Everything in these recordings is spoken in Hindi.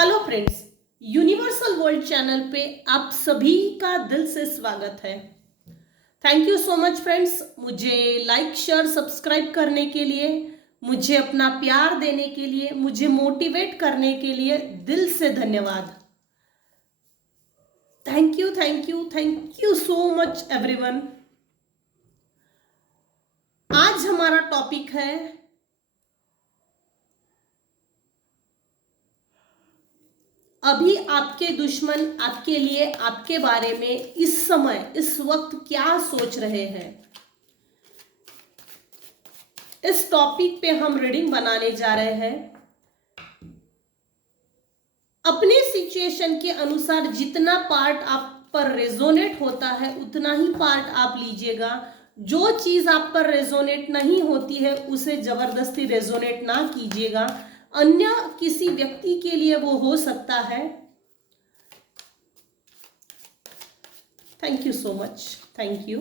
Hello friends, universal world channel पे आप सभी का दिल से स्वागत है। Thank you so much friends, मुझे लाइक शेयर सब्सक्राइब करने के लिए, मुझे अपना प्यार देने के लिए, मुझे मोटिवेट करने के लिए दिल से धन्यवाद। Thank you so much everyone. आज हमारा टॉपिक है अभी आपके दुश्मन आपके लिए आपके बारे में इस समय इस वक्त क्या सोच रहे हैं। इस टॉपिक पे हम रीडिंग बनाने जा रहे हैं। अपने सिचुएशन के अनुसार जितना पार्ट आप पर रेजोनेट होता है उतना ही पार्ट आप लीजिएगा। जो चीज आप पर रेजोनेट नहीं होती है उसे जबरदस्ती रेजोनेट ना कीजिएगा। अन्य किसी व्यक्ति के लिए वो हो सकता है। Thank you so much, thank you.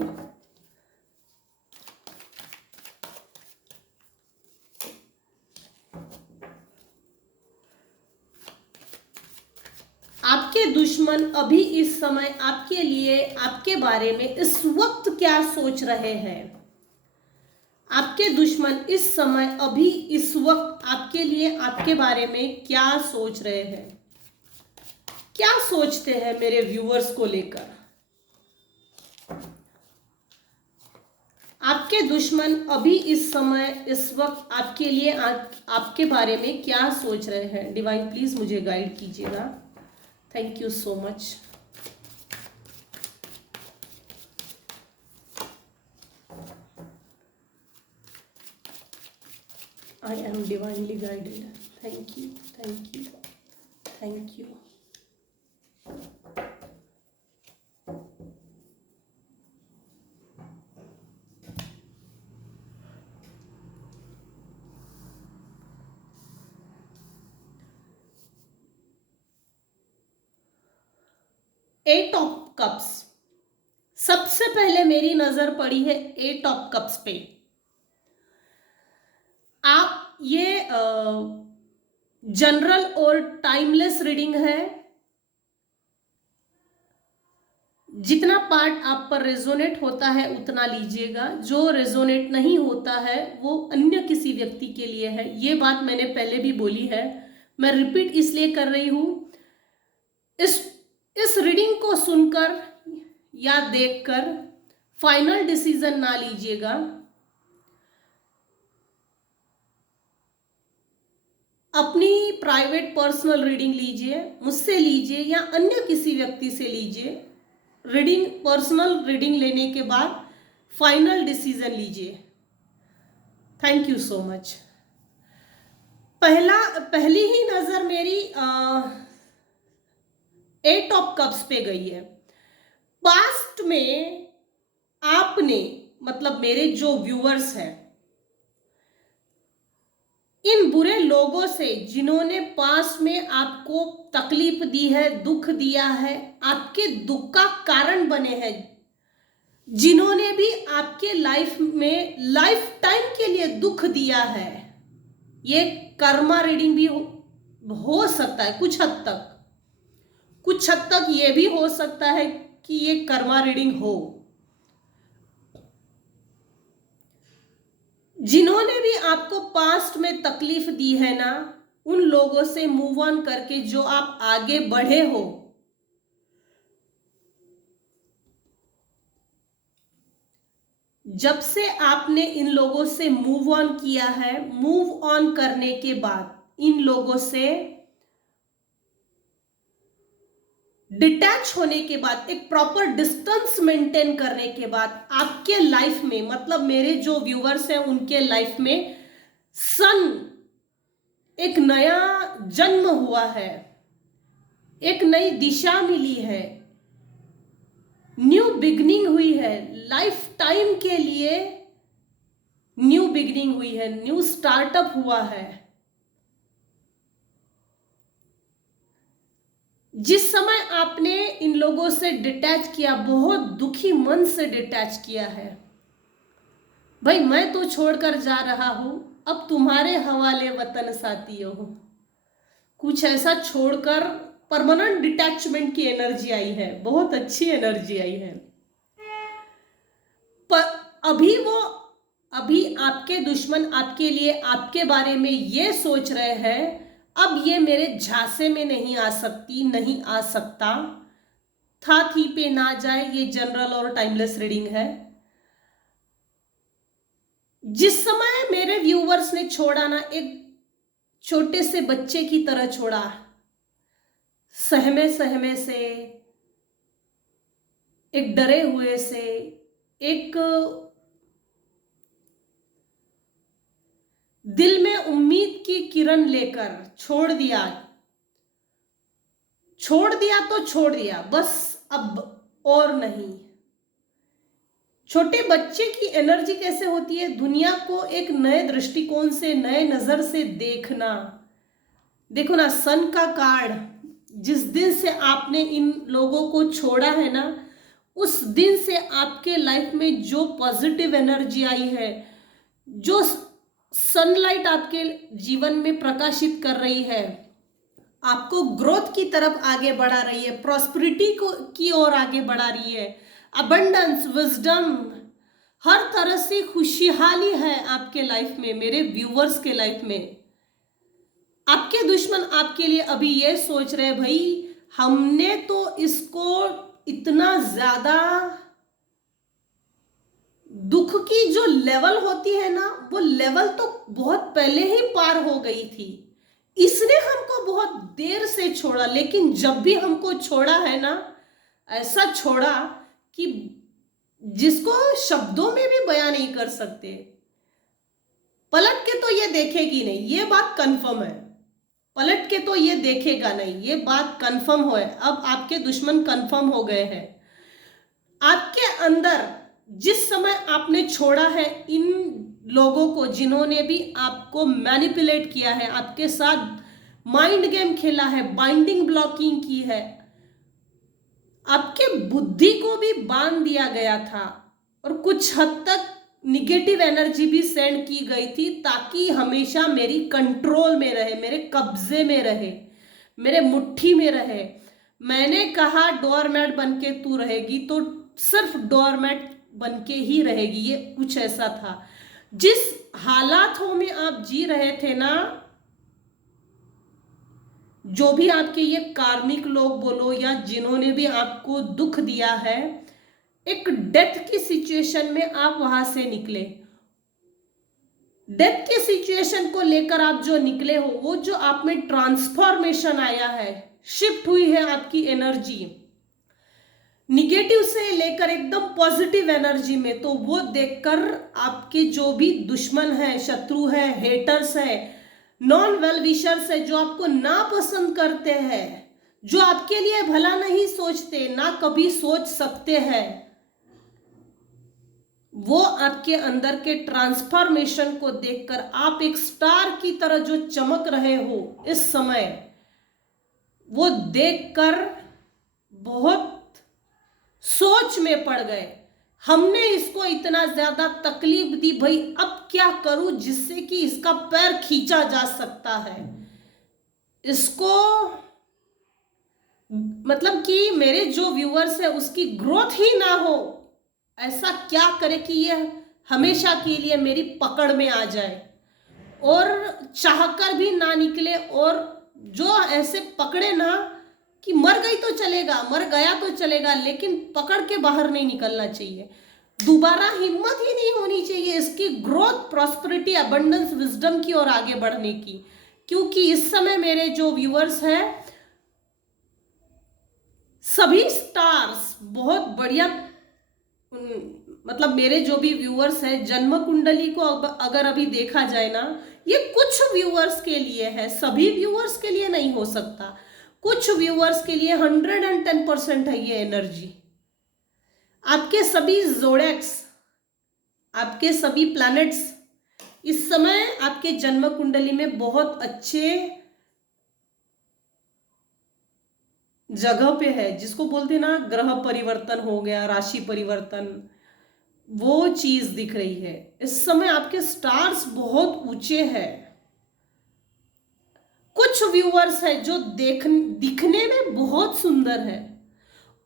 आपके दुश्मन अभी इस समय आपके लिए आपके बारे में इस वक्त क्या सोच रहे हैं। आपके दुश्मन इस समय अभी इस वक्त आपके लिए आपके बारे में क्या सोच रहे हैं, क्या सोचते हैं मेरे व्यूअर्स को लेकर। आपके दुश्मन अभी इस समय इस वक्त आपके लिए आपके बारे में क्या सोच रहे हैं। डिवाइन प्लीज मुझे गाइड कीजिएगा। Thank you so much. I am divinely guided. Thank you, thank you, thank you. Eight of cups, सबसे पहले मेरी नजर पड़ी है एट ऑफ कप्स पे। आप ये जनरल और टाइमलेस रीडिंग है। जितना पार्ट आप पर रेजोनेट होता है उतना लीजिएगा, जो रेजोनेट नहीं होता है वो अन्य किसी व्यक्ति के लिए है। ये बात मैंने पहले भी बोली है, मैं रिपीट इसलिए कर रही हूं। इस रीडिंग को सुनकर या देखकर फाइनल डिसीजन ना लीजिएगा। अपनी प्राइवेट पर्सनल रीडिंग लीजिए, मुझसे लीजिए या अन्य किसी व्यक्ति से लीजिए। रीडिंग पर्सनल रीडिंग लेने के बाद फाइनल डिसीजन लीजिए। Thank you so much. पहली ही नजर मेरी एट ऑफ कप्स पे गई है। पास्ट में आपने, मतलब मेरे जो व्यूअर्स हैं, इन बुरे लोगों से जिन्होंने पास्ट में आपको तकलीफ दी है, दुख दिया है, आपके दुख का कारण बने हैं, जिन्होंने भी आपके लाइफ में लाइफ टाइम के लिए दुख दिया है। ये कर्मा रीडिंग भी हो सकता है कुछ हद तक ये भी हो सकता है कि ये कर्मा रीडिंग हो। जिन्होंने भी आपको पास्ट में तकलीफ दी है ना, उन लोगों से मूव ऑन करके जो आप आगे बढ़े हो, जब से आपने इन लोगों से मूव ऑन किया है, मूव ऑन करने के बाद इन लोगों से डिटैच होने के बाद, एक प्रॉपर डिस्टेंस मेंटेन करने के बाद आपके लाइफ में, मतलब मेरे जो व्यूअर्स हैं उनके लाइफ में एक नया जन्म हुआ है, एक नई दिशा मिली है, न्यू बिगनिंग हुई है। लाइफ टाइम के लिए न्यू बिगनिंग हुई है, न्यू स्टार्टअप हुआ है। जिस समय आपने इन लोगों से डिटैच किया, बहुत दुखी मन से डिटैच किया है, भाई मैं तो छोड़कर जा रहा हूं, अब तुम्हारे हवाले वतन साथियों हो। कुछ ऐसा छोड़कर परमानेंट डिटैचमेंट की एनर्जी आई है, बहुत अच्छी एनर्जी आई है। पर अभी आपके दुश्मन आपके लिए, आपके बारे में ये सोच रहे हैं, अब ये मेरे झांसे में नहीं आ सकती, नहीं आ सकता, था थी पे ना जाए। ये जनरल और टाइमलेस रीडिंग है। जिस समय मेरे व्यूवर्स ने छोड़ा ना, एक छोटे से बच्चे की तरह छोड़ा, सहमे सहमे से, एक डरे हुए से, एक दिल में उम्मीद की किरण लेकर छोड़ दिया तो छोड़ दिया, बस अब और नहीं। छोटे बच्चे की एनर्जी कैसे होती है? दुनिया को एक नए दृष्टिकोण से, नए नजर से देखना। देखो ना, सन का कार्ड, जिस दिन से आपने इन लोगों को छोड़ा है ना, उस दिन से आपके लाइफ में जो पॉजिटिव एनर्जी आई है, जो सनलाइट आपके जीवन में प्रकाशित कर रही है, आपको ग्रोथ की तरफ आगे बढ़ा रही है, प्रॉस्पेरिटी को की ओर आगे बढ़ा रही है, अबंडेंस, विजडम, हर तरह से खुशहाली है आपके लाइफ में, मेरे व्यूवर्स के लाइफ में। आपके दुश्मन आपके लिए अभी ये सोच रहे, भाई हमने तो इसको इतना ज्यादा, दुख की जो लेवल होती है ना, वो लेवल तो बहुत पहले ही पार हो गई थी, इसने हमको बहुत देर से छोड़ा। लेकिन जब भी हमको छोड़ा है ना, ऐसा छोड़ा कि जिसको शब्दों में भी बयान नहीं कर सकते। पलट के तो ये देखेगी नहीं, ये बात कंफर्म है। पलट के तो ये देखेगा नहीं, ये बात कंफर्म हो है। अब आपके दुश्मन कंफर्म हो गए हैं। आपके अंदर जिस समय आपने छोड़ा है इन लोगों को, जिन्होंने भी आपको मैनिपुलेट किया है, आपके साथ माइंड गेम खेला है, बाइंडिंग ब्लॉकिंग की है, आपके बुद्धि को भी बांध दिया गया था, और कुछ हद तक निगेटिव एनर्जी भी सेंड की गई थी, ताकि हमेशा मेरी कंट्रोल में रहे, मेरे कब्जे में रहे, मेरे मुट्ठी में रहे। मैंने कहा डोरमैट बन के तू रहेगी, तो सिर्फ डोरमैट बन के ही रहेगी। ये कुछ ऐसा था। जिस हालातों में आप जी रहे थे ना, जो भी आपके ये कार्मिक लोग बोलो, या जिन्होंने भी आपको दुख दिया है, एक डेथ की सिचुएशन में आप वहां से निकले। डेथ के सिचुएशन को लेकर आप जो निकले हो, वो जो आप में ट्रांसफॉर्मेशन आया है, शिफ्ट हुई है आपकी एनर्जी, निगेटिव से लेकर एकदम पॉजिटिव एनर्जी में, तो वो देखकर आपके जो भी दुश्मन है, शत्रु है, हेटर्स है, नॉन वेल विशर्स है, जो आपको ना पसंद करते हैं, जो आपके लिए भला नहीं सोचते, ना कभी सोच सकते हैं, वो आपके अंदर के ट्रांसफॉर्मेशन को देखकर, आप एक स्टार की तरह जो चमक रहे हो इस समय, वो देखकर बहुत सोच में पड़ गए। हमने इसको इतना ज्यादा तकलीफ दी, भाई अब क्या करूं जिससे कि इसका पैर खींचा जा सकता है, इसको मतलब कि मेरे जो व्यूअर्स है उसकी ग्रोथ ही ना हो, ऐसा क्या करे कि ये हमेशा के लिए मेरी पकड़ में आ जाए, और चाहकर भी ना निकले, और जो ऐसे पकड़े ना कि मर गई तो चलेगा, मर गया तो चलेगा, लेकिन पकड़ के बाहर नहीं निकलना चाहिए। दोबारा हिम्मत ही नहीं होनी चाहिए इसकी ग्रोथ, प्रॉस्पेरिटी, अबंडेंस, विजडम की ओर आगे बढ़ने की। क्योंकि इस समय मेरे जो व्यूअर्स हैं, सभी स्टार्स बहुत बढ़िया, मतलब मेरे जो भी व्यूअर्स हैं, जन्म कुंडली को अगर अभी देखा जाए ना, ये कुछ व्यूअर्स के लिए है, सभी व्यूअर्स के लिए नहीं हो सकता। कुछ व्यूअर्स के लिए 110% है ये एनर्जी। आपके सभी जोडेक्स, आपके सभी प्लैनेट्स इस समय आपके जन्म कुंडली में बहुत अच्छे जगह पे है, जिसको बोलते हैं ना ग्रह परिवर्तन हो गया, राशि परिवर्तन, वो चीज दिख रही है। इस समय आपके स्टार्स बहुत ऊंचे हैं। कुछ व्यूअर्स है जो दिखने में बहुत सुंदर है,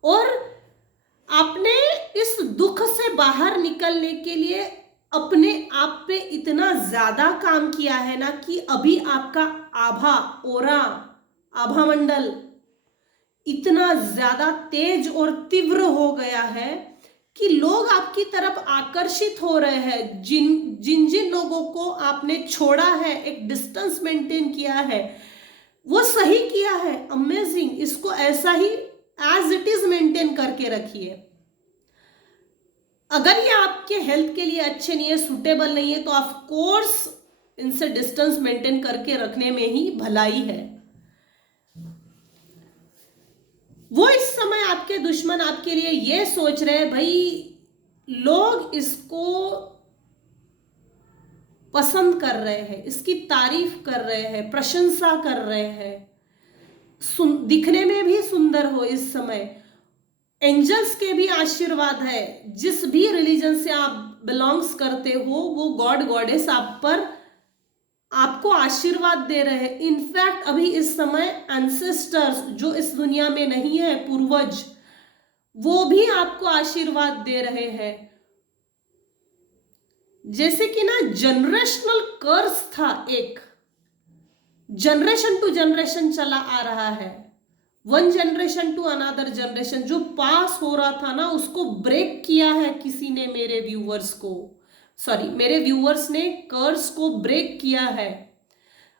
और आपने इस दुख से बाहर निकलने के लिए अपने आप पे इतना ज्यादा काम किया है ना कि अभी आपका आभा मंडल इतना ज्यादा तेज और तीव्र हो गया है कि लोग आपकी तरफ आकर्षित हो रहे हैं। जिन जिन जिन लोगों को आपने छोड़ा है, एक डिस्टेंस मेंटेन किया है, वो सही किया है, अमेजिंग। इसको ऐसा ही एज इट इज मेंटेन करके रखिए। अगर ये आपके हेल्थ के लिए अच्छे नहीं है, सूटेबल नहीं है, तो ऑफ कोर्स इनसे डिस्टेंस मेंटेन करके रखने में ही भलाई है। वो इस समय आपके दुश्मन आपके लिए ये सोच रहे हैं, भाई लोग इसको पसंद कर रहे हैं, इसकी तारीफ कर रहे हैं, प्रशंसा कर रहे हैं, दिखने में भी सुंदर हो इस समय। एंजल्स के भी आशीर्वाद है, जिस भी रिलीजन से आप बिलोंग्स करते हो, वो गॉड गॉडेस आप पर आपको आशीर्वाद दे रहे हैं। इनफैक्ट अभी इस समय एंसेस्टर्स जो इस दुनिया में नहीं है, पूर्वज, वो भी आपको आशीर्वाद दे रहे हैं। जैसे कि ना जनरेशनल कर्स था, एक जनरेशन टू जनरेशन चला आ रहा है, one generation to another generation, जो पास हो रहा था ना, उसको ब्रेक किया है किसी ने, मेरे व्यूअर्स ने कर्स को ब्रेक किया है।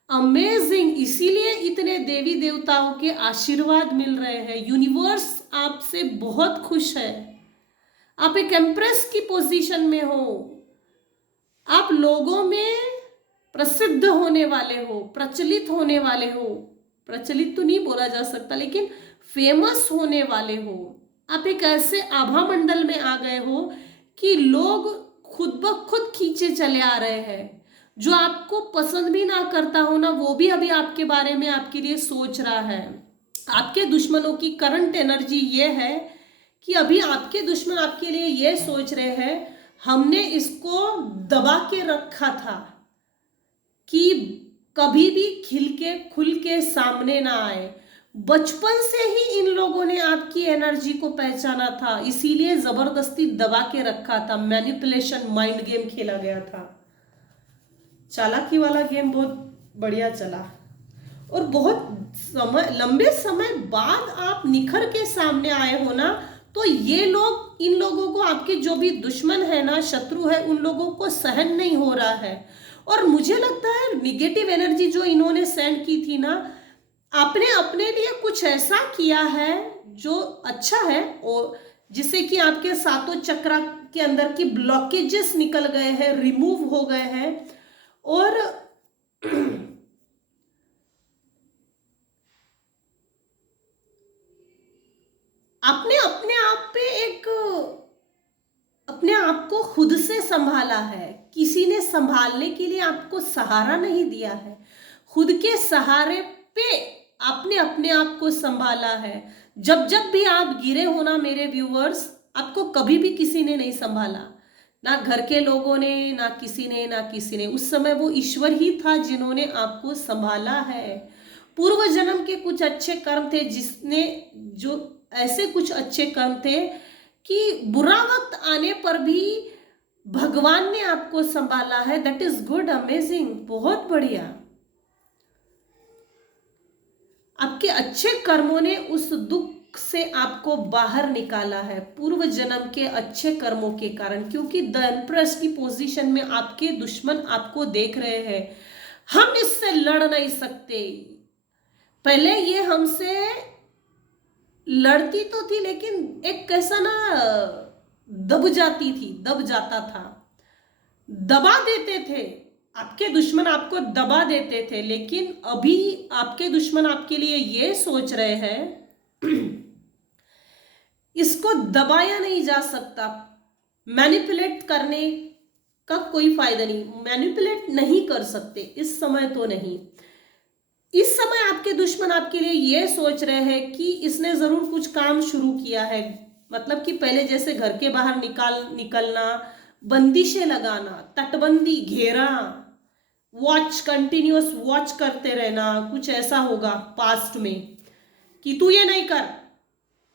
अमेजिंग। इसीलिए इतने देवी देवताओं के आशीर्वाद मिल रहे हैं। यूनिवर्स आपसे बहुत खुश है। आप एक एम्प्रेस की पोजीशन में हो, आप लोगों में प्रसिद्ध होने वाले हो, प्रचलित होने वाले हो। प्रचलित तो नहीं बोला जा सकता, लेकिन फेमस होने वाले हो। आप एक ऐसे आभा मंडल में आ गए हो कि लोग खुद ब खुद खींचे चले आ रहे हैं। जो आपको पसंद भी ना करता हो ना, वो भी अभी आपके बारे में आपके लिए सोच रहा है। आपके दुश्मनों की करंट एनर्जी ये है कि अभी आपके दुश्मन आपके लिए ये सोच रहे हैं, हमने इसको दबा के रखा था कि कभी भी खुल के सामने ना आए। बचपन से ही इन लोगों ने आपकी एनर्जी को पहचाना था, इसीलिए जबरदस्ती दबा के रखा था। मैनिपुलेशन, माइंड गेम खेला गया था। चालाकी वाला गेम बहुत बढ़िया चला, और बहुत लंबे समय बाद आप निखर के सामने आए हो ना, तो ये लोग, इन लोगों को, आपके जो भी दुश्मन है ना, शत्रु है, उन लोगों को सहन नहीं हो रहा है। और मुझे लगता है निगेटिव एनर्जी जो इन्होंने सेंड की थी ना, आपने अपने लिए कुछ ऐसा किया है जो अच्छा है, और जिससे कि आपके सातों चक्रा के अंदर की ब्लॉकेजेस निकल गए हैं, रिमूव हो गए हैं। और आपने अपने आप को खुद से संभाला है। किसी ने संभालने के लिए आपको सहारा नहीं दिया है, खुद के सहारे पे आपने अपने आप को संभाला है। जब जब भी आप गिरे हो ना मेरे व्यूअर्स, आपको कभी भी किसी ने नहीं संभाला, ना घर के लोगों ने, ना किसी ने। उस समय वो ईश्वर ही था जिन्होंने आपको संभाला है। पूर्व जन्म के कुछ अच्छे कर्म थे, जो ऐसे कुछ अच्छे कर्म थे कि बुरा वक्त आने पर भी भगवान ने आपको संभाला है। दैट इज गुड, अमेजिंग, बहुत बढ़िया। आपके अच्छे कर्मों ने उस दुख से आपको बाहर निकाला है, पूर्व जन्म के अच्छे कर्मों के कारण। क्योंकि द एम्प्रेस की पोजीशन में आपके दुश्मन आपको देख रहे हैं, हम इससे लड़ नहीं सकते। पहले ये हमसे लड़ती तो थी, लेकिन एक कैसा ना दब जाता था, दबा देते थे। आपके दुश्मन आपको दबा देते थे, लेकिन अभी आपके दुश्मन आपके लिए ये सोच रहे हैं इसको दबाया नहीं जा सकता, मैनिपुलेट करने का कोई फायदा नहीं, मैनिपुलेट नहीं कर सकते इस समय तो नहीं। इस समय आपके दुश्मन आपके लिए ये सोच रहे हैं कि इसने जरूर कुछ काम शुरू किया है। मतलब कि पहले जैसे घर के बाहर निकलना, बंदिशें लगाना, तटबंदी, घेरा, वॉच, कंटिन्यूअस वॉच करते रहना, कुछ ऐसा होगा पास्ट में कि तू ये नहीं कर,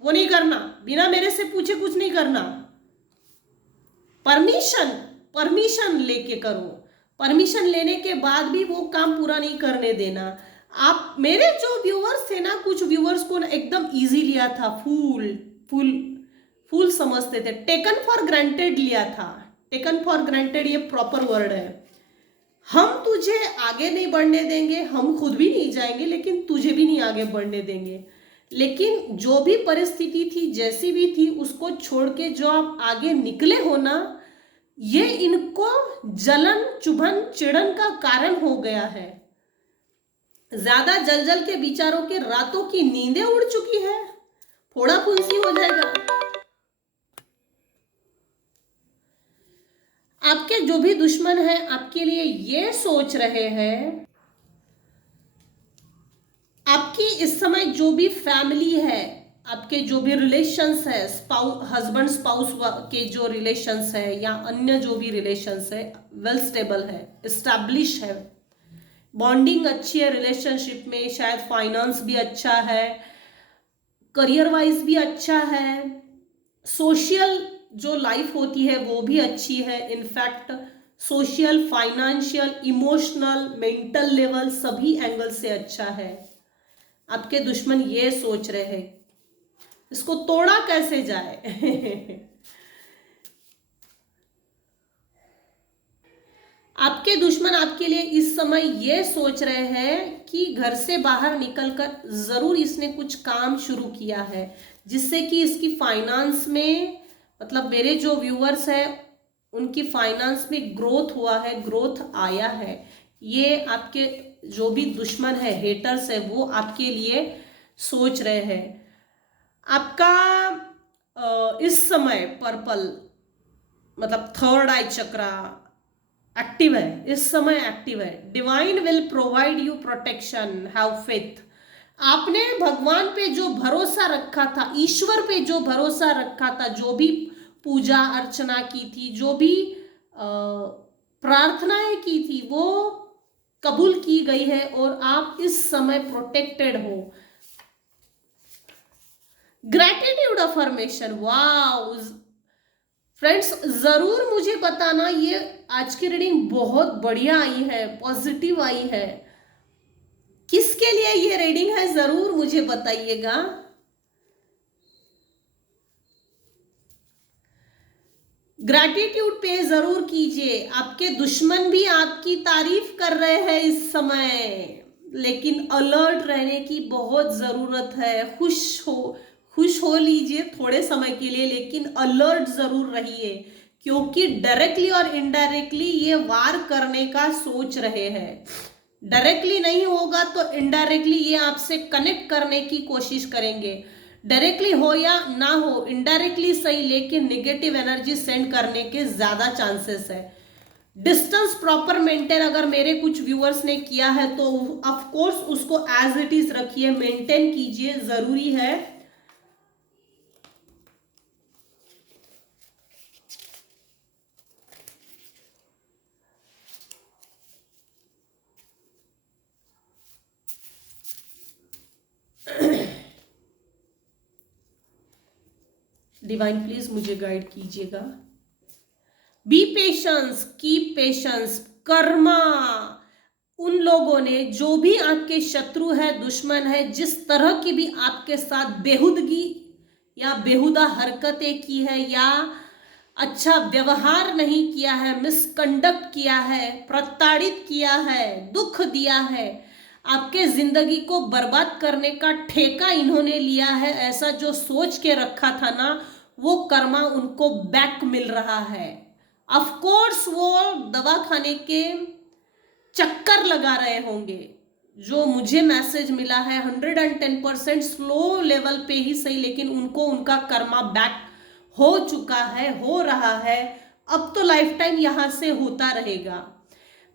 वो नहीं करना, बिना मेरे से पूछे कुछ नहीं करना। परमिशन, परमिशन लेके करो, परमिशन लेने के बाद भी वो काम पूरा नहीं करने देना। आप मेरे जो व्यूअर्स थे ना, कुछ व्यूअर्स को ना एकदम इजी लिया था, फूल फूल फूल समझते थे, टेकन फॉर ग्रांटेड लिया था। टेकन फॉर ग्रांटेड ये प्रॉपर वर्ड है। हम तुझे आगे नहीं बढ़ने देंगे, हम खुद भी नहीं जाएंगे, लेकिन तुझे भी नहीं आगे बढ़ने देंगे। लेकिन जो भी परिस्थिति थी, जैसी भी थी, उसको छोड़ के जो आप आगे निकले हो ना, ये इनको जलन, चुभन, चिड़न का कारण हो गया है। ज्यादा जल जल के विचारों के रातों की नींदें उड़ चुकी है, फोड़ा फुंसी हो जाएगा। आपके जो भी दुश्मन है आपके लिए ये सोच रहे हैं, आपकी इस समय जो भी फैमिली है, आपके जो भी रिलेशंस है, हस्बैंड स्पाउस के जो रिलेशंस है या अन्य जो भी रिलेशंस है, वेल स्टेबल है, एस्टैब्लिश है, बॉन्डिंग अच्छी है रिलेशनशिप में, शायद फाइनेंस भी अच्छा है, करियर वाइज भी अच्छा है, सोशल जो लाइफ होती है वो भी अच्छी है। In fact social, financial, emotional, mental level सभी एंगल से अच्छा है। आपके दुश्मन ये सोच रहे हैं इसको तोड़ा कैसे जाए। आपके दुश्मन आपके लिए इस समय ये सोच रहे हैं कि घर से बाहर निकलकर जरूर इसने कुछ काम शुरू किया है जिससे कि इसकी फाइनेंस में, मतलब मेरे जो व्यूअर्स हैं उनकी फाइनेंस में ग्रोथ हुआ है, ग्रोथ आया है। ये आपके जो भी दुश्मन है, हेटर्स है, वो आपके लिए सोच रहे हैं। आपका इस समय पर्पल, मतलब थर्ड आई चक्रा एक्टिव है, इस समय एक्टिव है। Divine will provide you protection, have faith. आपने भगवान पे जो भरोसा रखा था, ईश्वर पे जो भरोसा रखा था, जो भी पूजा अर्चना की थी, जो भी प्रार्थनाएं की थी, वो कबूल की गई है और आप इस समय प्रोटेक्टेड हो। ग्रेटिट्यूड अफर्मेशन, वाओ फ्रेंड्स, जरूर मुझे बताना, ये आज की रीडिंग बहुत बढ़िया आई है, पॉजिटिव आई है। किसके लिए ये रीडिंग है जरूर मुझे बताइएगा। ग्रैटिट्यूड पे जरूर कीजिए। आपके दुश्मन भी आपकी तारीफ कर रहे हैं इस समय, लेकिन अलर्ट रहने की बहुत जरूरत है। खुश हो लीजिए थोड़े समय के लिए, लेकिन अलर्ट जरूर रहिए, क्योंकि डायरेक्टली और इनडायरेक्टली ये वार करने का सोच रहे हैं। डायरेक्टली नहीं होगा तो इनडायरेक्टली ये आपसे कनेक्ट करने की कोशिश करेंगे। डायरेक्टली हो या ना हो, इनडायरेक्टली सही, लेकिन नेगेटिव एनर्जी सेंड करने के ज्यादा चांसेस है। डिस्टेंस प्रॉपर मेंटेन अगर मेरे कुछ व्यूअर्स ने किया है तो ऑफ कोर्स उसको एज इट इज रखिए, मेंटेन कीजिए, जरूरी है। डिवाइन प्लीज मुझे गाइड कीजिएगा। B patience, keep patience. Karma, उन लोगों ने जो भी आपके शत्रु है, दुश्मन है, जिस तरह की भी आपके साथ बेहुदगी या बेहुदा हरकतें की है या अच्छा व्यवहार नहीं किया है, मिसकंडक्ट किया है, प्रताड़ित किया है, दुख दिया है, आपके जिंदगी को बर्बाद करने का ठेका इन्होंने लिया है, ऐसा जो सोच के रखा था ना, वो कर्मा उनको बैक मिल रहा है। ऑफ कोर्स वो दवा खाने के चक्कर लगा रहे होंगे। जो मुझे मैसेज मिला है 110% स्लो लेवल पे ही सही, लेकिन उनको उनका कर्मा बैक हो चुका है, हो रहा है, अब तो लाइफ टाइम यहां से होता रहेगा।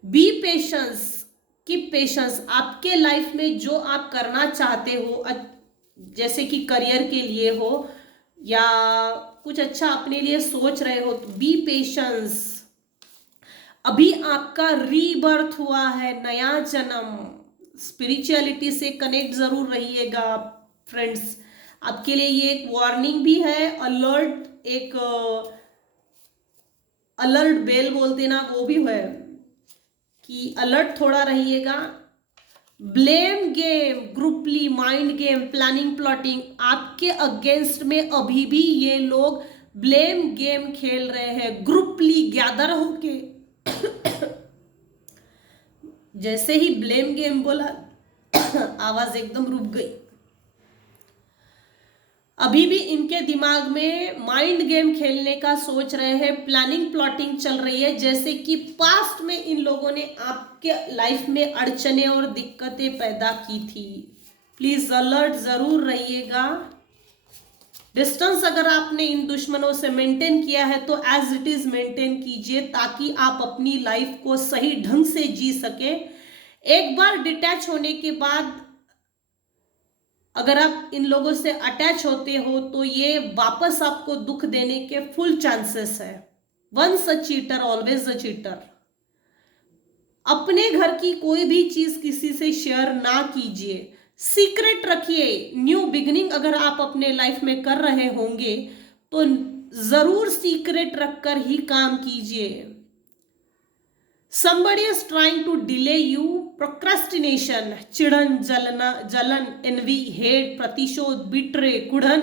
B patience, keep patience. आपके लाइफ में जो आप करना चाहते हो, जैसे कि करियर के लिए हो या कुछ अच्छा अपने लिए सोच रहे हो, तो बी पेशेंस। अभी आपका रीबर्थ हुआ है, नया जन्म। स्पिरिचुअलिटी से कनेक्ट जरूर रहिएगा फ्रेंड्स। आपके लिए ये एक वार्निंग भी है, अलर्ट, एक अलर्ट बेल बोलते ना, वो भी है कि अलर्ट थोड़ा रहिएगा। Blame game, grouply, mind game, planning, plotting, आपके अगेंस्ट में अभी भी ये लोग ब्लेम गेम खेल रहे हैं, ग्रुपली गैदर होके। जैसे ही ब्लेम गेम बोला आवाज एकदम रुक गई। अभी भी इनके दिमाग में माइंड गेम खेलने का सोच रहे हैं, प्लानिंग प्लॉटिंग चल रही है, जैसे कि पास्ट में इन लोगों ने आपके लाइफ में अड़चने और दिक्कतें पैदा की थी। प्लीज अलर्ट जरूर रहिएगा। डिस्टेंस अगर आपने इन दुश्मनों से मेंटेन किया है तो एज इट इज मेंटेन कीजिए, ताकि आप अपनी लाइफ को सही ढंग से जी सके। एक बार डिटैच होने के बाद अगर आप इन लोगों से अटैच होते हो तो ये वापस आपको दुख देने के फुल चांसेस है। Once a cheater always a cheater. अपने घर की कोई भी चीज किसी से शेयर ना कीजिए, सीक्रेट रखिए। न्यू बिगिनिंग अगर आप अपने लाइफ में कर रहे होंगे तो जरूर सीक्रेट रखकर ही काम कीजिए। Somebody is trying to delay you, procrastination, चिड़न, जलन, envy, hate, प्रतिशोध, बिट्रे, कुढ़न।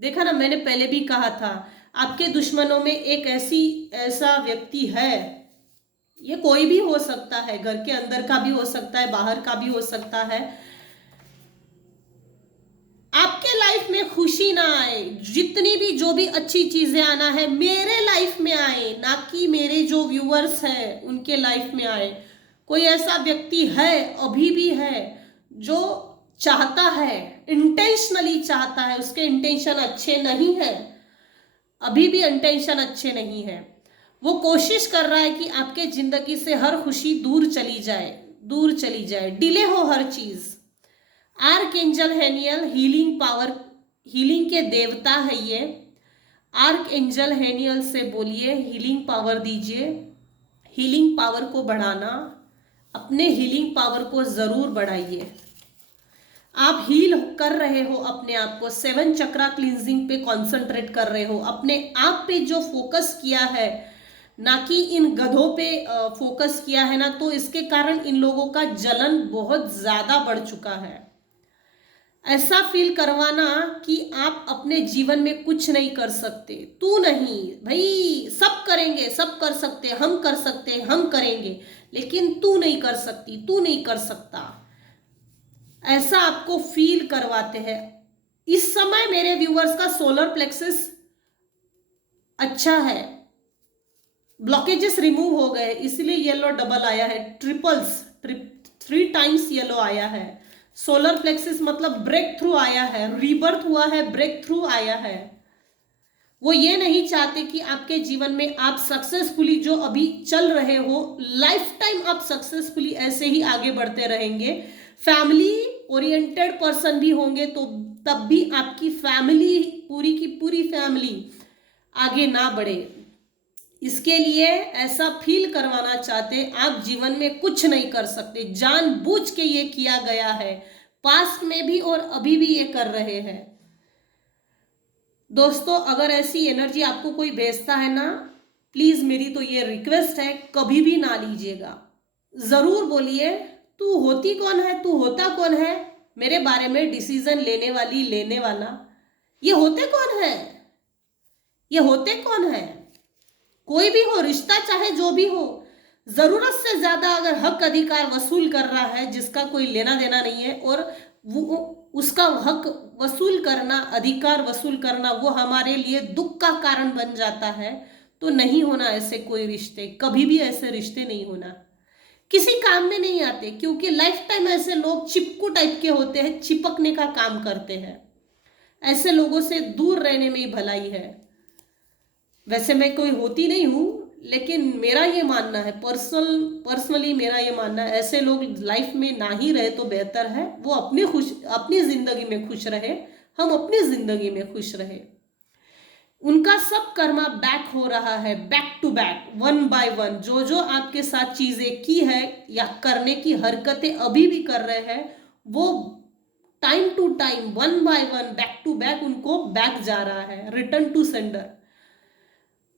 देखा ना, मैंने पहले भी कहा था, आपके दुश्मनों में एक ऐसा व्यक्ति है। ये कोई भी हो सकता है, घर के अंदर का भी हो सकता है, बाहर का भी हो सकता है। आपके लाइफ में खुशी ना आए, जितनी भी जो भी अच्छी चीजें आना है मेरे लाइफ में आए, ना कि मेरे जो व्यूअर्स हैं उनके लाइफ में आए। कोई ऐसा व्यक्ति है, अभी भी है, जो चाहता है, इंटेंशनली चाहता है, उसके इंटेंशन अच्छे नहीं है, अभी भी इंटेंशन अच्छे नहीं है। वो कोशिश कर रहा है कि आपके जिंदगी से हर खुशी दूर चली जाए, दूर चली जाए, डिले हो हर चीज। आर्कएंजल हेनियल हीलिंग पावर, हीलिंग के देवता है ये। आर्कएंजल हेनियल से बोलिए हीलिंग पावर दीजिए। हीलिंग पावर को बढ़ाना, अपने हीलिंग पावर को जरूर बढ़ाइए। आप हील कर रहे हो अपने आप को, 7 चक्रा क्लींजिंग पे कंसंट्रेट कर रहे हो, अपने आप पे जो फोकस किया है, ना कि इन गधों पे फोकस किया है ना, तो इसके कारण इन लोगों का जलन बहुत ज्यादा बढ़ चुका है। ऐसा फील करवाना कि आप अपने जीवन में कुछ नहीं कर सकते, तू नहीं भाई, सब करेंगे, सब कर सकते, हम कर सकते, हम करेंगे, लेकिन तू नहीं कर सकती, तू नहीं कर सकता, ऐसा आपको फील करवाते हैं। इस समय मेरे व्यूअर्स का सोलर प्लेक्सस अच्छा है, ब्लॉकेजेस रिमूव हो गए, इसलिए येलो डबल आया है, 3 टाइम्स येलो आया है। सोलर प्लेक्सिस मतलब ब्रेक थ्रू आया है, रीबर्थ हुआ है, ब्रेक थ्रू आया है। वो ये नहीं चाहते कि आपके जीवन में आप सक्सेसफुली जो अभी चल रहे हो, लाइफ टाइम आप सक्सेसफुली ऐसे ही आगे बढ़ते रहेंगे। फैमिली ओरिएंटेड पर्सन भी होंगे तो तब भी आपकी फैमिली, पूरी की पूरी फैमिली आगे ना बढ़े, इसके लिए ऐसा फील करवाना चाहते आप जीवन में कुछ नहीं कर सकते, जानबूझ के ये किया गया है, पास्ट में भी और अभी भी ये कर रहे हैं। दोस्तों, अगर ऐसी एनर्जी आपको कोई भेजता है ना, प्लीज मेरी तो ये रिक्वेस्ट है, कभी भी ना लीजिएगा। जरूर बोलिए तू होती कौन है, तू होता कौन है मेरे बारे में डिसीजन लेने वाली, लेने वाला, ये होते कौन है, ये होते कौन है। कोई भी हो, रिश्ता चाहे जो भी हो, जरूरत से ज्यादा अगर हक अधिकार वसूल कर रहा है जिसका कोई लेना देना नहीं है, और वो उसका हक वसूल करना, अधिकार वसूल करना, वो हमारे लिए दुख का कारण बन जाता है, तो नहीं होना ऐसे कोई रिश्ते, कभी भी ऐसे रिश्ते नहीं होना, किसी काम में नहीं आते, क्योंकि लाइफ टाइम ऐसे लोग चिपकू टाइप के होते हैं, चिपकने का काम करते हैं। ऐसे लोगों से दूर रहने में ही भलाई है। वैसे मैं कोई होती नहीं हूँ, लेकिन मेरा ये मानना है, पर्सनली मेरा ये मानना है, ऐसे लोग लाइफ में ना ही रहे तो बेहतर है। वो अपनी जिंदगी में खुश रहे, हम अपनी जिंदगी में खुश रहे। उनका सब कर्मा बैक हो रहा है, back to back, one by one. जो जो आपके साथ चीजें की है या करने की हरकतें अभी भी कर रहे हैं, वो time to time, one by one, back to back उनको बैक जा रहा है, return to sender.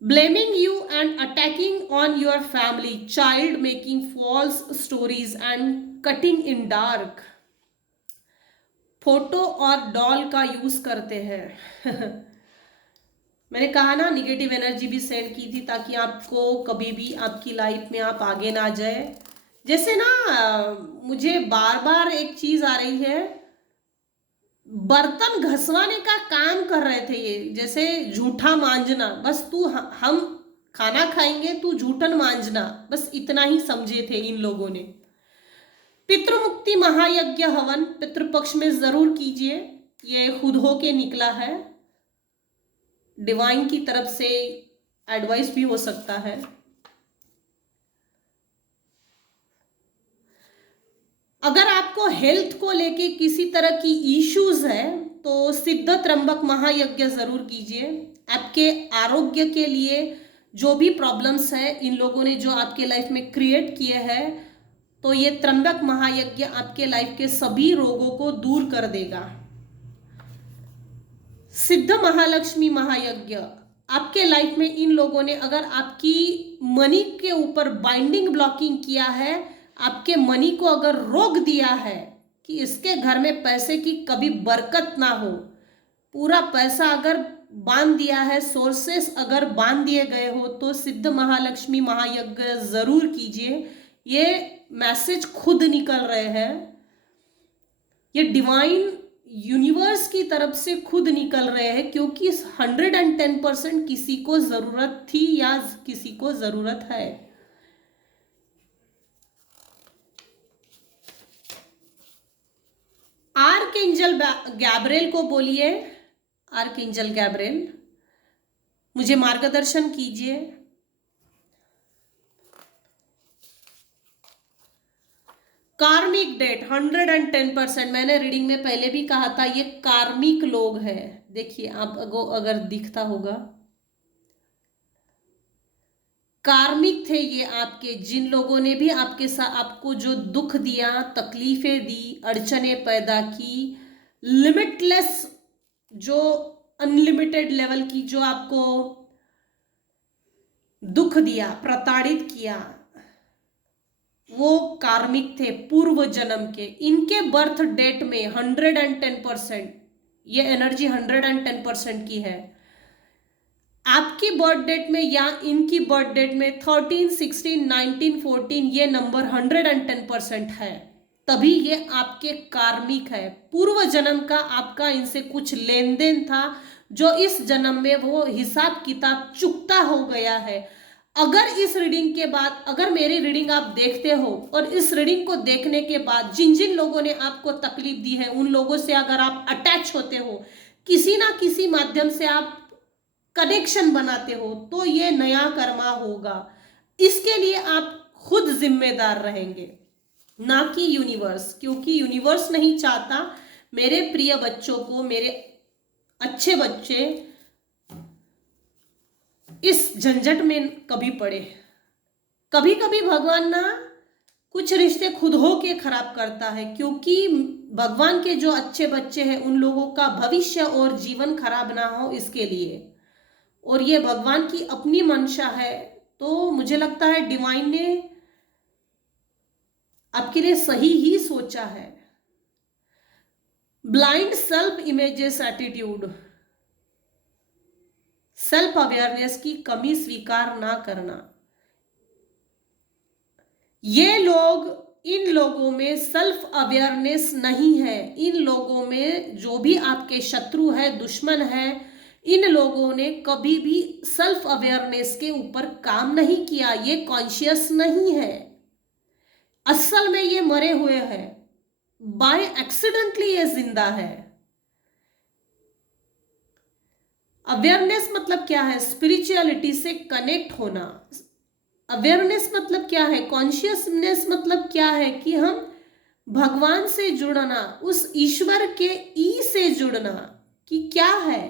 Blaming you and attacking on your family, child, making false stories and cutting in dark। Photo और डॉल का यूज करते हैं। मैंने कहा ना, निगेटिव एनर्जी भी सेंड की थी ताकि आपको कभी भी आपकी लाइफ में आप आगे ना जाए। जैसे ना मुझे बार बार एक चीज आ रही है, बर्तन घसवाने का काम कर रहे थे ये, जैसे झूठा मांजना, बस तू हम खाना खाएंगे, तू झूठन मांजना, बस इतना ही समझे थे इन लोगों ने। पितृमुक्ति महायज्ञ हवन पितृपक्ष में जरूर कीजिए, ये खुद हो के निकला है, डिवाइन की तरफ से एडवाइस भी हो सकता है। अगर आपको हेल्थ को लेके किसी तरह की इश्यूज है तो सिद्ध त्र्यंबक महायज्ञ जरूर कीजिए। आपके आरोग्य के लिए जो भी प्रॉब्लम्स है इन लोगों ने जो आपके लाइफ में क्रिएट किए हैं, तो ये त्र्यंबक महायज्ञ आपके लाइफ के सभी रोगों को दूर कर देगा। सिद्ध महालक्ष्मी महायज्ञ, आपके लाइफ में इन लोगों ने अगर आपकी मनी के ऊपर बाइंडिंग ब्लॉकिंग किया है, आपके मनी को अगर रोक दिया है कि इसके घर में पैसे की कभी बरकत ना हो, पूरा पैसा अगर बांध दिया है, सोर्सेस अगर बांध दिए गए हो, तो सिद्ध महालक्ष्मी महायज्ञ जरूर कीजिए। ये मैसेज खुद निकल रहे हैं, ये डिवाइन यूनिवर्स की तरफ से खुद निकल रहे हैं, क्योंकि 110% किसी को जरूरत थी या किसी को जरूरत है। आर्कएंजल गैब्रिएल को बोलिए, आर्कएंजल गैब्रिएल मुझे मार्गदर्शन कीजिए। कार्मिक डेट 110%, मैंने रीडिंग में पहले भी कहा था, ये कार्मिक लोग हैं। देखिए आपको अगर दिखता होगा, कार्मिक थे ये आपके, जिन लोगों ने भी आपके साथ आपको जो दुख दिया, तकलीफें दी, अड़चने पैदा की, लिमिटलेस जो अनलिमिटेड लेवल की जो आपको दुख दिया, प्रताड़ित किया, वो कार्मिक थे पूर्व जन्म के। इनके बर्थ डेट में 110%, ये एनर्जी 110% की है। आपकी बर्थ डेट में या इनकी बर्थ डेट में 13, 16, 19, 14 ये नंबर 110% है, तभी ये आपके कार्मिक है। पूर्व जन्म का आपका इनसे कुछ लेन देन था, जो इस जन्म में वो हिसाब किताब चुकता हो गया है। अगर इस रीडिंग के बाद, अगर मेरी रीडिंग आप देखते हो और इस रीडिंग को देखने के बाद जिन जिन लोगों ने आपको तकलीफ दी है, उन लोगों से अगर आप अटैच होते हो, किसी ना किसी माध्यम से आप कनेक्शन बनाते हो, तो ये नया कर्मा होगा। इसके लिए आप खुद जिम्मेदार रहेंगे, ना कि यूनिवर्स, क्योंकि यूनिवर्स नहीं चाहता मेरे प्रिय बच्चों को, मेरे अच्छे बच्चे इस झंझट में कभी पड़े। कभी कभी भगवान ना कुछ रिश्ते खुद हो के खराब करता है, क्योंकि भगवान के जो अच्छे बच्चे हैं उन लोगों का भविष्य और जीवन खराब ना हो इसके लिए, और ये भगवान की अपनी मंशा है। तो मुझे लगता है डिवाइन ने आपके लिए सही ही सोचा है। Blind self images attitude, self awareness की कमी स्वीकार ना करना। ये लोग, इन लोगों में सेल्फ अवेयरनेस नहीं है। इन लोगों में जो भी आपके शत्रु है, दुश्मन है, इन लोगों ने कभी भी सेल्फ अवेयरनेस के ऊपर काम नहीं किया। ये कॉन्शियस नहीं है, असल में ये मरे हुए हैं, बाय एक्सीडेंटली ये जिंदा है। अवेयरनेस मतलब क्या है? स्पिरिचुअलिटी से कनेक्ट होना। अवेयरनेस मतलब क्या है? कॉन्शियसनेस मतलब क्या है? कि हम भगवान से जुड़ना, उस ईश्वर के ई से जुड़ना, कि क्या है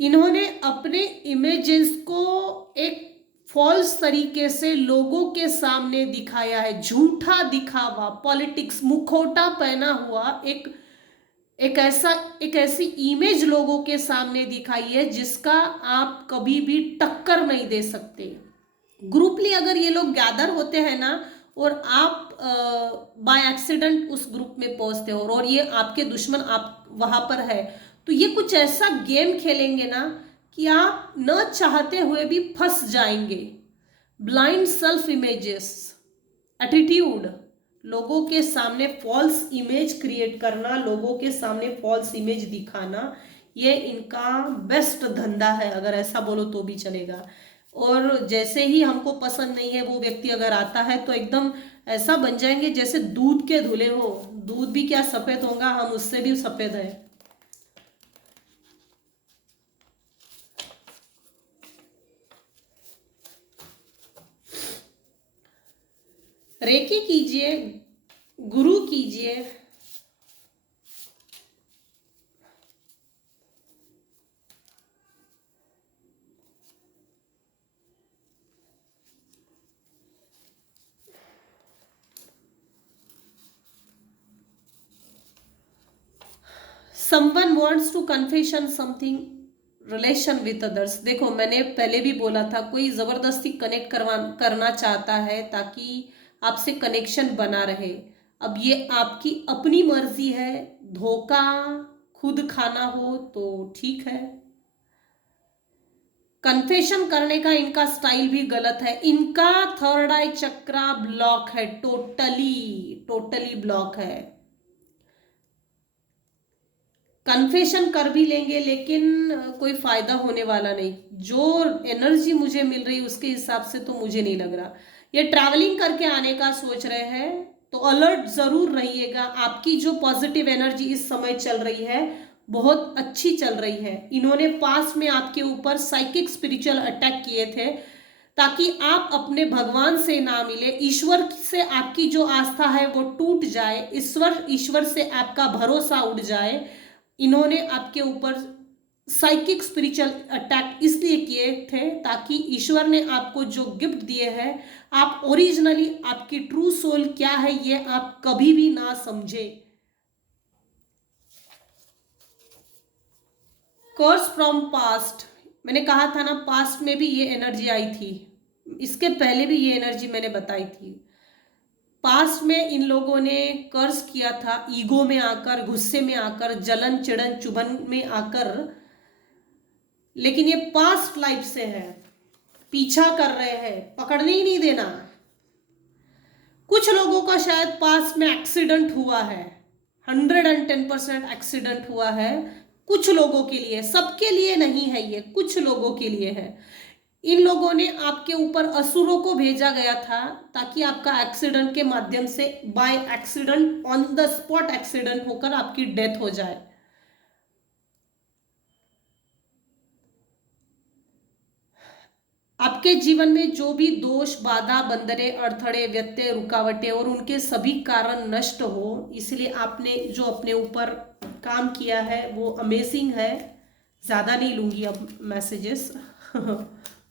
इन्होंने अपने इमेजेस को एक फॉल्स तरीके से लोगों के सामने दिखाया है, झूठा दिखावा, पॉलिटिक्स, मुखौटा पहना हुआ एक ऐसी इमेज लोगों के सामने दिखाई है जिसका आप कभी भी टक्कर नहीं दे सकते। ग्रुपली अगर ये लोग गैदर होते हैं ना, और आप बाय एक्सीडेंट उस ग्रुप में पहुंचते हो और ये आपके दुश्मन आप वहां पर है, तो ये कुछ ऐसा गेम खेलेंगे ना कि आप न चाहते हुए भी फंस जाएंगे। ब्लाइंड सेल्फ इमेजेस, एटीट्यूड, लोगों के सामने फॉल्स इमेज क्रिएट करना, लोगों के सामने फॉल्स इमेज दिखाना, ये इनका बेस्ट धंधा है, अगर ऐसा बोलो तो भी चलेगा। और जैसे ही हमको पसंद नहीं है वो व्यक्ति अगर आता है तो एकदम ऐसा बन जाएंगे जैसे दूध के धुले हो। दूध भी क्या सफेद होगा, हम उससे भी सफेद है। रेकी कीजिए, गुरु कीजिए। Someone wants to confession something relation with others. देखो मैंने पहले भी बोला था, कोई जबरदस्ती कनेक्ट करना चाहता है ताकि आपसे कनेक्शन बना रहे। अब ये आपकी अपनी मर्जी है, धोखा खुद खाना हो तो ठीक है। कन्फेशन करने का इनका स्टाइल भी गलत है। इनका थर्ड आई चक्रा ब्लॉक है, टोटली ब्लॉक है। कन्फेशन कर भी लेंगे लेकिन कोई फायदा होने वाला नहीं। जो एनर्जी मुझे मिल रही उसके हिसाब से तो मुझे नहीं लग रहा। ये ट्रैवलिंग करके आने का सोच रहे हैं तो अलर्ट जरूर रहिएगा। आपकी जो पॉजिटिव एनर्जी इस समय चल रही है बहुत अच्छी चल रही है। इन्होंने पास में आपके ऊपर साइकिक स्पिरिचुअल अटैक किए थे ताकि आप अपने भगवान से ना मिले, ईश्वर से आपकी जो आस्था है वो टूट जाए, ईश्वर से आपका भरोसा उड़ जाए। इन्होंने आपके ऊपर साइकिक स्पिरिचुअल अटैक इसलिए किए थे ताकि ईश्वर ने आपको जो गिफ्ट दिए हैं, आप ओरिजिनली आपकी ट्रू सोल क्या है ये आप कभी भी ना समझे। कर्स फ्रॉम पास्ट, मैंने कहा था ना पास्ट में भी ये एनर्जी आई थी, इसके पहले भी ये एनर्जी मैंने बताई थी। पास्ट में इन लोगों ने कर्ज किया था, ईगो में आकर, गुस्से में आकर, जलन चिड़न चुभन में आकर, लेकिन ये पास्ट लाइफ से है, पीछा कर रहे हैं, पकड़ने ही नहीं देना। कुछ लोगों का शायद पास्ट में एक्सीडेंट हुआ है, 110% एक्सीडेंट हुआ है। कुछ लोगों के लिए, सबके लिए नहीं है ये, कुछ लोगों के लिए है। इन लोगों ने आपके ऊपर असुरों को भेजा गया था ताकि आपका एक्सीडेंट के माध्यम से, by accident, on the spot accident होकर आपकी डेथ हो जाए। आपके जीवन में जो भी दोष, बाधा, बंदरे, अड़थड़े, व्यत्यय, रुकावटें और उनके सभी कारण नष्ट हो, इसलिए आपने जो अपने ऊपर काम किया है वो अमेजिंग है। ज़्यादा नहीं लूँगी अब मैसेजेस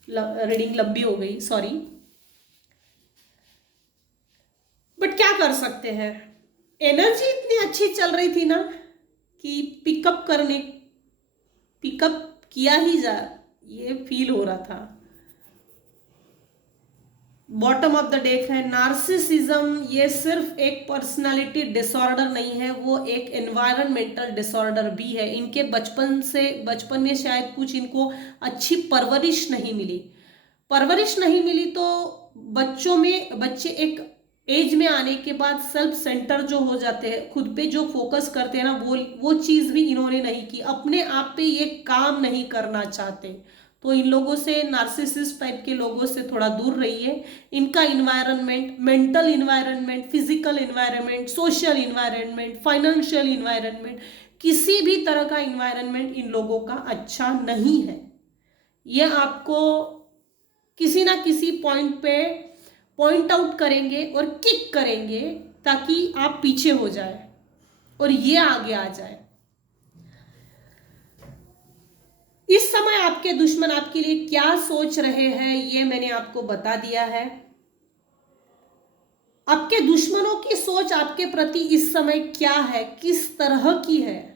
रीडिंग लंबी हो गई, सॉरी। बट क्या कर सकते हैं, एनर्जी इतनी अच्छी चल रही थी ना कि पिकअप किया ही जा, ये फील हो रहा था। बॉटम ऑफ द डेक है नार्सिसिज्म। ये सिर्फ एक पर्सनालिटी डिसऑर्डर नहीं है, वो एक एनवायरमेंटल डिसऑर्डर भी है। इनके बचपन में शायद कुछ इनको अच्छी परवरिश नहीं मिली तो बच्चे एक एज में आने के बाद सेल्फ सेंटर जो हो जाते हैं, खुद पे जो फोकस करते हैं ना, वो चीज़ भी इन्होंने नहीं की, अपने आप पे ये काम नहीं करना चाहते। तो इन लोगों से, नार्सिसिस्ट टाइप के लोगों से थोड़ा दूर रहिए। इनका environment, mental environment, physical environment, social environment, financial environment, किसी भी तरह का इन्वायरमेंट इन लोगों का अच्छा नहीं है। ये आपको किसी ना किसी पॉइंट पे पॉइंट आउट करेंगे और किक करेंगे ताकि आप पीछे हो जाए और ये आगे आ जाए। इस समय आपके दुश्मन आपके लिए क्या सोच रहे हैं ये मैंने आपको बता दिया है। आपके दुश्मनों की सोच आपके प्रति इस समय क्या है, किस तरह की है।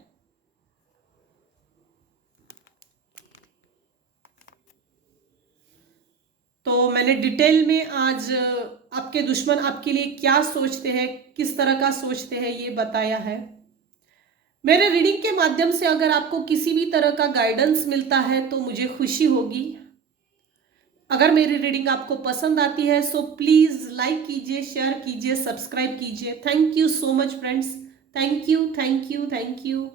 तो मैंने डिटेल में आज आपके दुश्मन आपके लिए क्या सोचते हैं, किस तरह का सोचते हैं ये बताया है। मेरे रीडिंग के माध्यम से अगर आपको किसी भी तरह का गाइडेंस मिलता है तो मुझे खुशी होगी। अगर मेरी रीडिंग आपको पसंद आती है सो प्लीज लाइक कीजिए, शेयर कीजिए, सब्सक्राइब कीजिए। Thank you so much friends. Thank you, thank you, thank you.